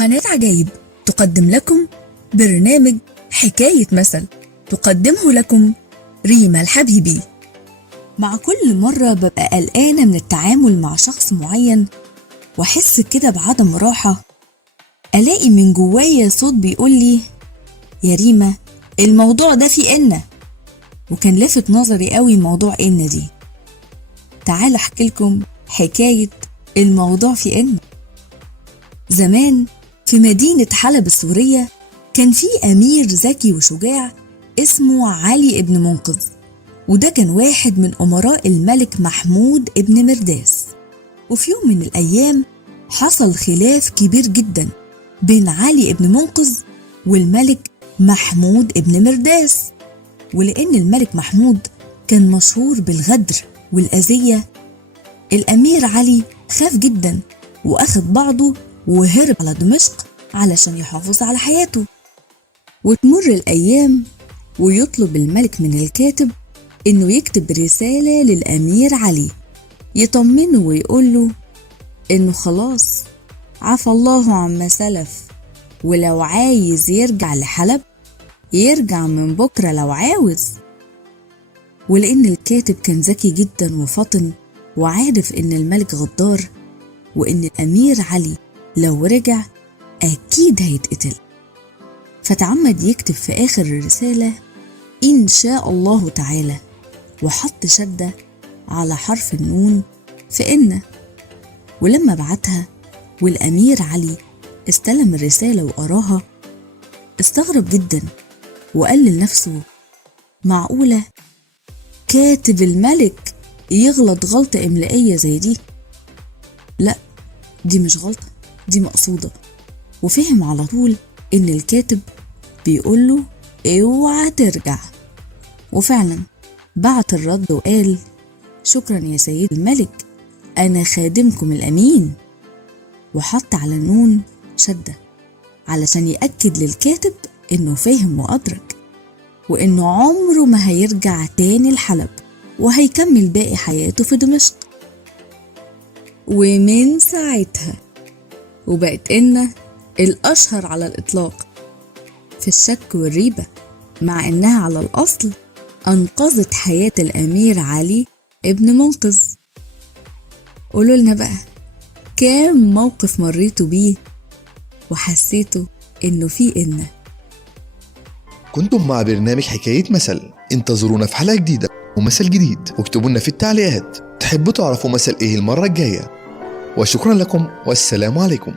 قناة عجايب تقدم لكم برنامج حكاية مثل، تقدمه لكم ريما الحبيبي. مع كل مرة ببقى قلقانة من التعامل مع شخص معين وأحس كده بعدم راحة، ألاقي من جوايا صوت بيقولي يا ريما الموضوع ده فيه إن. وكان لافت نظري قوي موضوع إن دي. تعالوا أحكي لكم حكاية الموضوع فيه إن. زمان في مدينة حلب السورية كان في أمير ذكي وشجاع اسمه علي ابن منقذ، وده كان واحد من أمراء الملك محمود ابن مرداس. وفي يوم من الأيام حصل خلاف كبير جدا بين علي ابن منقذ والملك محمود ابن مرداس. ولأن الملك محمود كان مشهور بالغدر والأذية، الأمير علي خاف جدا وأخذ بعضه وهرب على دمشق علشان يحافظ على حياته. وتمر الأيام ويطلب الملك من الكاتب إنه يكتب رسالة للأمير علي يطمنه ويقوله إنه خلاص عفى الله عما سلف، ولو عايز يرجع لحلب يرجع من بكرة لو عاوز. ولأن الكاتب كان ذكي جدا وفطن وعارف إن الملك غدار وإن الأمير علي لو رجع أكيد هيتقتل، فتعمد يكتب في آخر الرسالة إن شاء الله تعالى، وحط شدة على حرف النون في إن. ولما بعتها والأمير علي استلم الرسالة وقراها استغرب جدا وقال لنفسه معقولة كاتب الملك يغلط غلطة إملائية زي دي؟ لا، دي مش غلطة، دي مقصودة. وفهم على طول إن الكاتب بيقوله اوعى ترجع. وفعلا بعت الرد وقال شكرا يا سيد الملك، أنا خادمكم الأمين. وحط على النون شدة علشان يأكد للكاتب إنه فاهم وأدرك، وإنه عمره ما هيرجع تاني الحلب وهيكمل باقي حياته في دمشق. ومن ساعتها وبقت إن الأشهر على الإطلاق في الشك والريبة، مع إنها على الأصل أنقذت حياة الأمير علي ابن منقذ. قولوا لنا بقى كام موقف مريتوا بيه وحسيتوا إنه فيه إن. كنتم مع برنامج حكاية مثل. انتظرونا في حلقة جديدة ومثل جديد، واكتبوا لنا في التعليقات تحبوا تعرفوا مثل إيه المرة الجاية. وشكرا لكم والسلام عليكم.